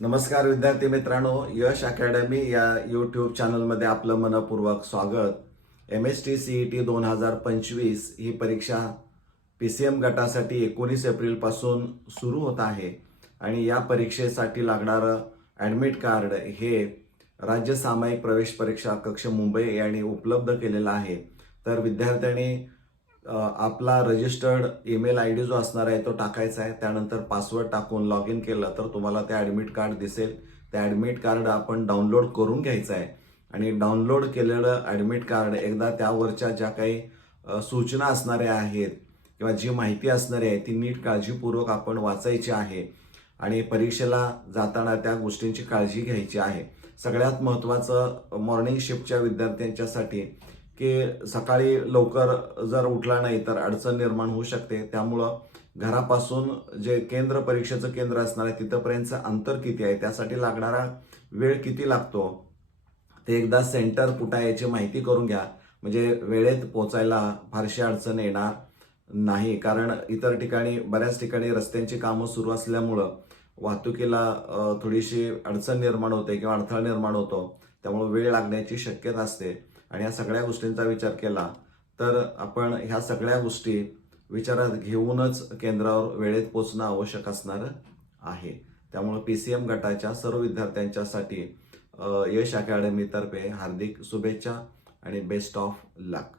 नमस्कार विद्यार्थी मित्रांनो यश अकॅडमी या यूट्यूब चॅनलमध्ये आपलं मनपूर्वक स्वागत. M S T C E T दोन हजार पंचवीस ही परीक्षा पी सी एम गटासाठी एकोणीस एप्रिलपासून सुरू होत आहे आणि या परीक्षेसाठी लागणारं ॲडमिट कार्ड हे राज्य सामायिक प्रवेश परीक्षा कक्ष मुंबई यांनी उपलब्ध केलेलं आहे. तर विद्यार्थ्यांनी आपला रजिस्टर्ड ईमेल आय डी जो असणार आहे तो टाकायचा आहे. त्यानंतर पासवर्ड टाकून लॉग इन केलं तर तुम्हाला ते ॲडमिट कार्ड दिसेल. ते ॲडमिट कार्ड आपण डाउनलोड करून घ्यायचं आहे. आणि डाउनलोड केलेलं ॲडमिट कार्ड एकदा त्यावरच्या ज्या काही सूचना असणाऱ्या आहेत किंवा जी माहिती असणारी आहे ती नीट काळजीपूर्वक आपण वाचायची आहे. आणि परीक्षेला जाताना त्या गोष्टींची काळजी घ्यायची आहे. सगळ्यात महत्त्वाचं मॉर्निंग शिफ्टच्या विद्यार्थ्यांच्यासाठी की सकाळी लवकर जर उठला नाही तर अडचण निर्माण होऊ शकते. त्यामुळं घरापासून जे केंद्र परीक्षेचं केंद्र असणार आहे तिथंपर्यंतचं अंतर किती आहे? त्यासाठी लागणारा वेळ किती लागतो? ते एकदा सेंटर कुठं आहे याची माहिती करून घ्या. म्हणजे वेळेत पोचायला फारशी अडचण येणार नाही. कारण इतर ठिकाणी बऱ्याच ठिकाणी रस्त्यांची कामं सुरू असल्यामुळं वाहतुकीला थोडीशी अडचण निर्माण होते किंवा अडथळा निर्माण होतो. त्यामुळे वेळ लागण्याची शक्यता असते. आणि या सगळ्या गोष्टींचा विचार केला तर आपण ह्या सगळ्या गोष्टी विचारात घेऊनच केंद्रावर वेळेत पोचणं आवश्यक असणार आहे. त्यामुळे पी सी एम गटाच्या सर्व विद्यार्थ्यांच्यासाठी यश अकॅडमीतर्फे हार्दिक शुभेच्छा आणि बेस्ट ऑफ लक